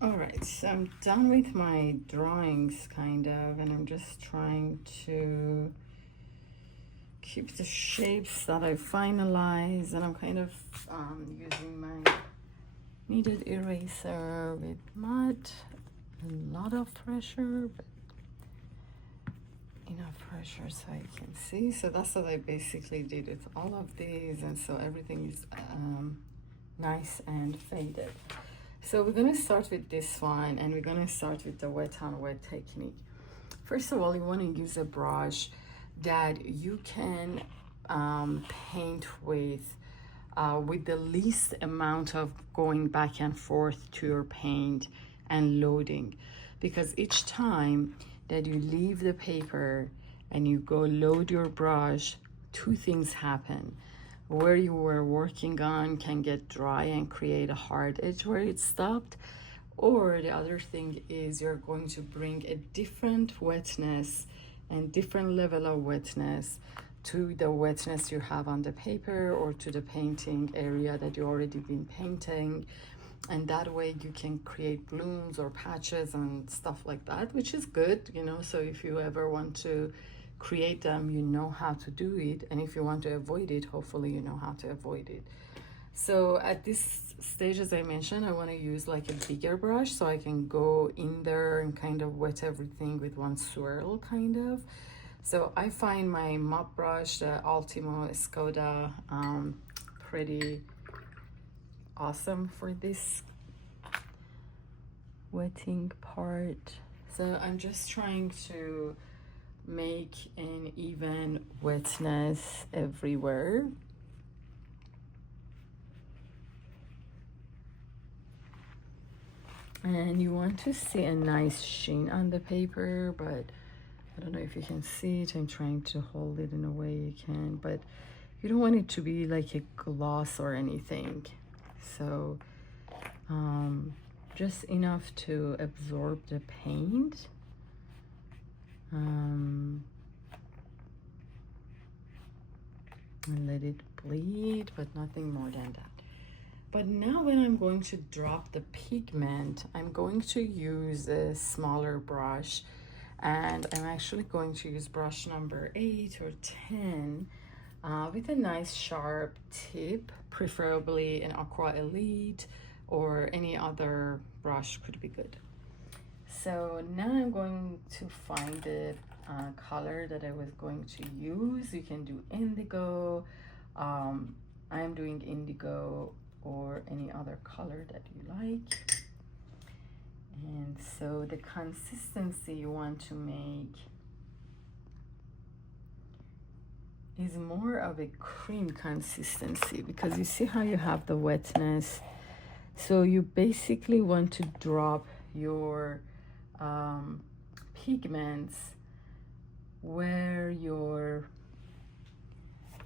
All right, so I'm done with my drawings kind of, and I'm just trying to keep the shapes that I finalized, and I'm kind of using my kneaded eraser with mud. A lot of pressure, but enough pressure so I can see. So that's what I basically did with all of these, and so everything is nice and faded. So we're gonna start with this one, and we're gonna start with the wet on wet technique. First of all, you want to use a brush that you can paint with the least amount of going back and forth to your paint and loading, because each time that you leave the paper and you go load your brush, two things happen. Where you were working on can get dry and create a hard edge where it stopped, or the other thing is you're going to bring a different wetness and different level of wetness to the wetness you have on the paper or to the painting area that you already been painting, and that way you can create blooms or patches and stuff like that, which is good, you know. So if you ever want to create them, you know how to do it, and if you want to avoid it, hopefully you know how to avoid it. So at this stage, as I mentioned, I want to use like a bigger brush so I can go in there and kind of wet everything with one swirl kind of. So I find my mop brush, the Ultimo Escoda, pretty awesome for this wetting part. So I'm just trying to make an even wetness everywhere. And you want to see a nice sheen on the paper, but I don't know if you can see it. I'm trying to hold it in a way you can, but you don't want it to be like a gloss or anything. So just enough to absorb the paint. And let it bleed, but nothing more than that. But now when I'm going to drop the pigment, I'm going to use a smaller brush, and I'm actually going to use brush number 8 or 10 with a nice sharp tip, preferably an Aqua Elite or any other brush could be good. So now I'm going to find the color that I was going to use. You can do indigo. I'm doing indigo or any other color that you like. And so the consistency you want to make is more of a cream consistency, because you see how you have the wetness. So you basically want to drop your pigments where your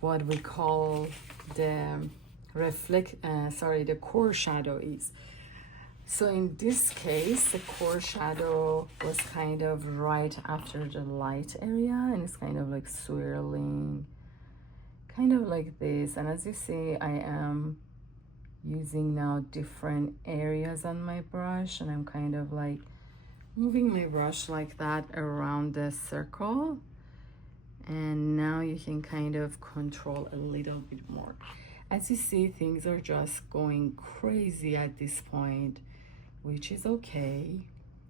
what we call the the core shadow is. So in this case, the core shadow was kind of right after the light area, and it's kind of like swirling, kind of like this. And as you see, I am using now different areas on my brush, and I'm kind of like moving my brush like that around the circle. And now you can kind of control a little bit more. As you see, things are just going crazy at this point, which is okay.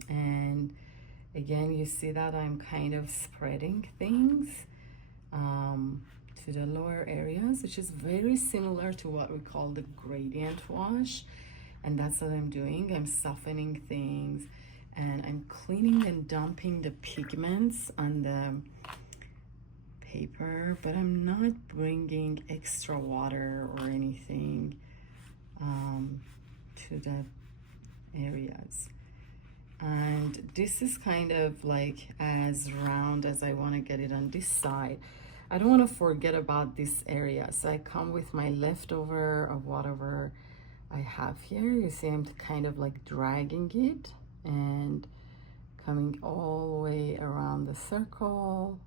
And again, you see that I'm kind of spreading things to the lower areas, which is very similar to what we call the gradient wash. And that's what I'm doing. I'm softening things, and I'm cleaning and dumping the pigments on the paper, but I'm not bringing extra water or anything to the areas. And this is kind of like as round as I want to get it on this side. I don't want to forget about this area, so I come with my leftover of whatever I have here. You see I'm kind of like dragging it and coming all the way around the circle.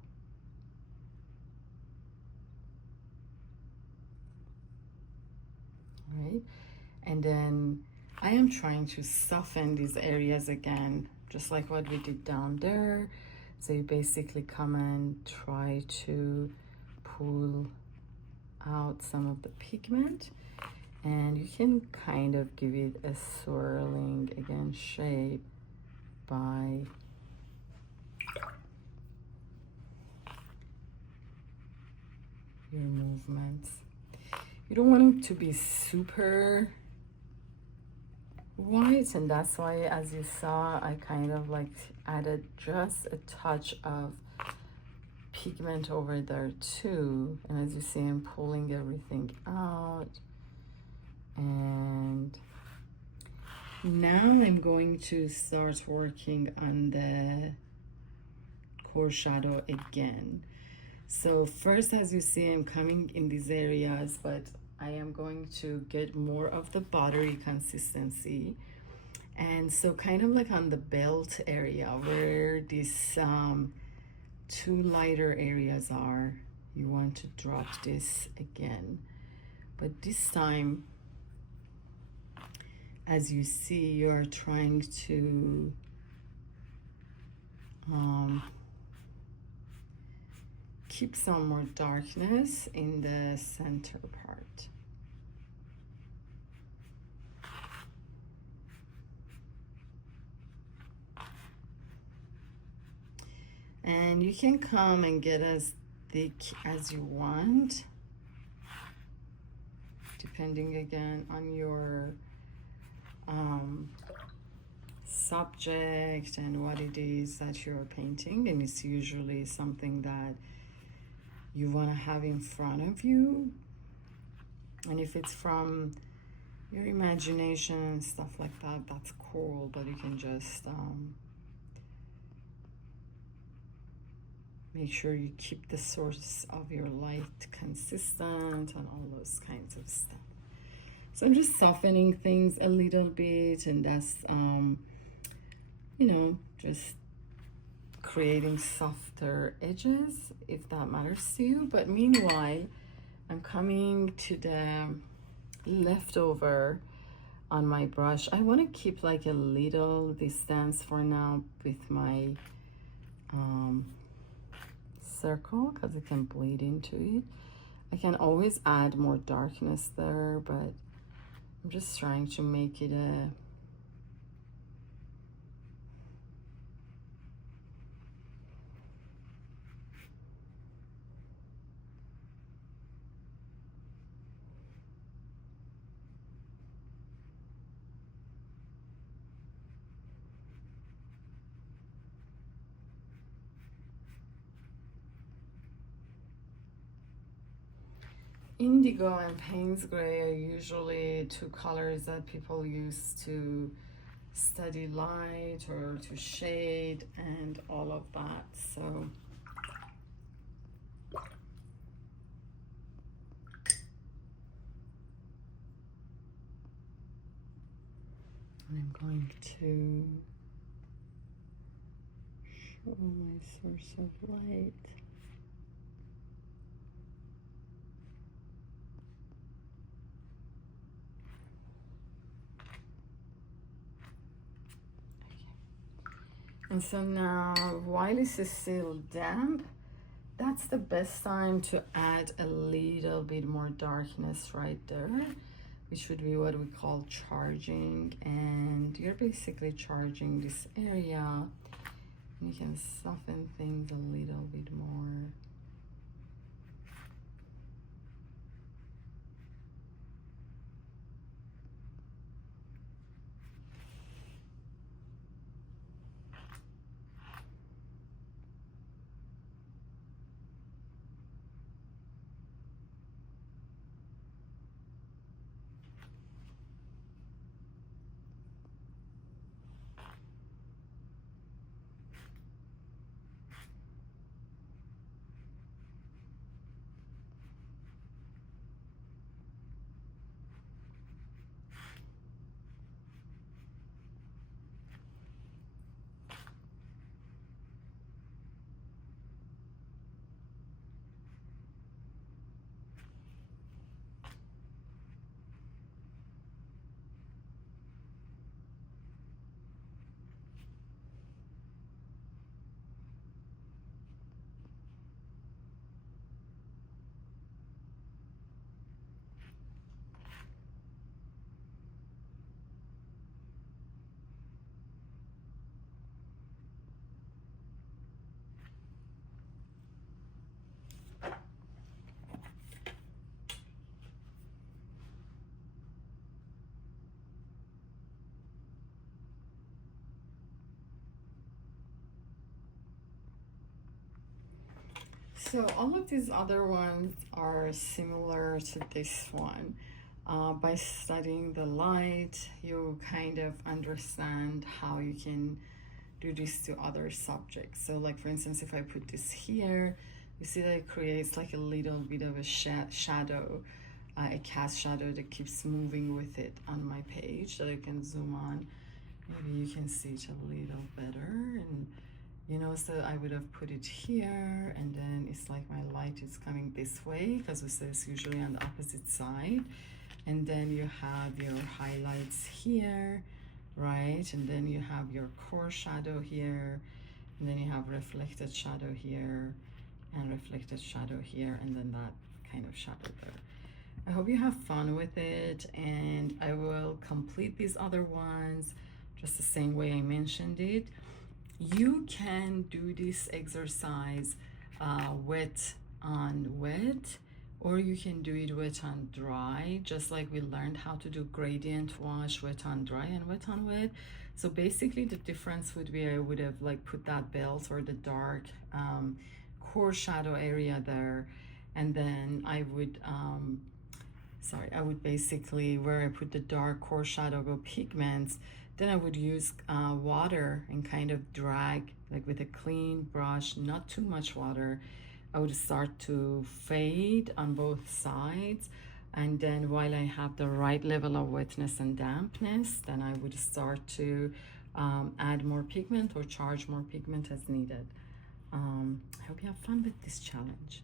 Right, and then I am trying to soften these areas again, just like what we did down there. So you basically come and try to pull out some of the pigment, and you can kind of give it a swirling again shape by your movements. You don't want it to be super white, and that's why, as you saw, I kind of like added just a touch of pigment over there too. And as you see, I'm pulling everything out. And now I'm going to start working on the core shadow again. So first, as you see, I'm coming in these areas, but I am going to get more of the buttery consistency. And so kind of like on the belt area where these two lighter areas are, you want to drop this again. But this time, as you see, you are trying to keep some more darkness in the center part. And you can come and get as thick as you want, depending again on your subject and what it is that you're painting. And it's usually something that you want to have in front of you. And if it's from your imagination and stuff like that, that's cool, but you can just make sure you keep the source of your light consistent and all those kinds of stuff. So I'm just softening things a little bit, and that's you know, just creating softer edges, if that matters to you. But meanwhile, I'm coming to the leftover on my brush. I want to keep like a little distance for now with my circle, because it can bleed into it. I can always add more darkness there, but I'm just trying to make it a indigo and Payne's gray are usually two colors that people use to study light or to shade and all of that. So I'm going to show my source of light. And so now, while this is still damp, that's the best time to add a little bit more darkness right there, which would be what we call charging. And you're basically charging this area. You can soften things a little bit more. So all of these other ones are similar to this one. By studying the light, you kind of understand how you can do this to other subjects. So like for instance, if I put this here, you see that it creates like a little bit of a shadow, a cast shadow that keeps moving with it on my page that I can zoom on. Maybe you can see it a little better. And you know, so I would have put it here, and then it's like my light is coming this way because we say it's usually on the opposite side. And then you have your highlights here, right? And then you have your core shadow here, and then you have reflected shadow here, and reflected shadow here, and then that kind of shadow there. I hope you have fun with it, and I will complete these other ones just the same way I mentioned it. You can do this exercise wet on wet, or you can do it wet on dry, just like we learned how to do gradient wash, wet on dry and wet on wet. So basically the difference would be I would have like put that belt or the dark core shadow area there, and then I would I would basically, where I put the dark core shadow go pigments, then I would use water and kind of drag, like with a clean brush, not too much water. I would start to fade on both sides. And then while I have the right level of wetness and dampness, then I would start to add more pigment or charge more pigment as needed. I hope you have fun with this challenge.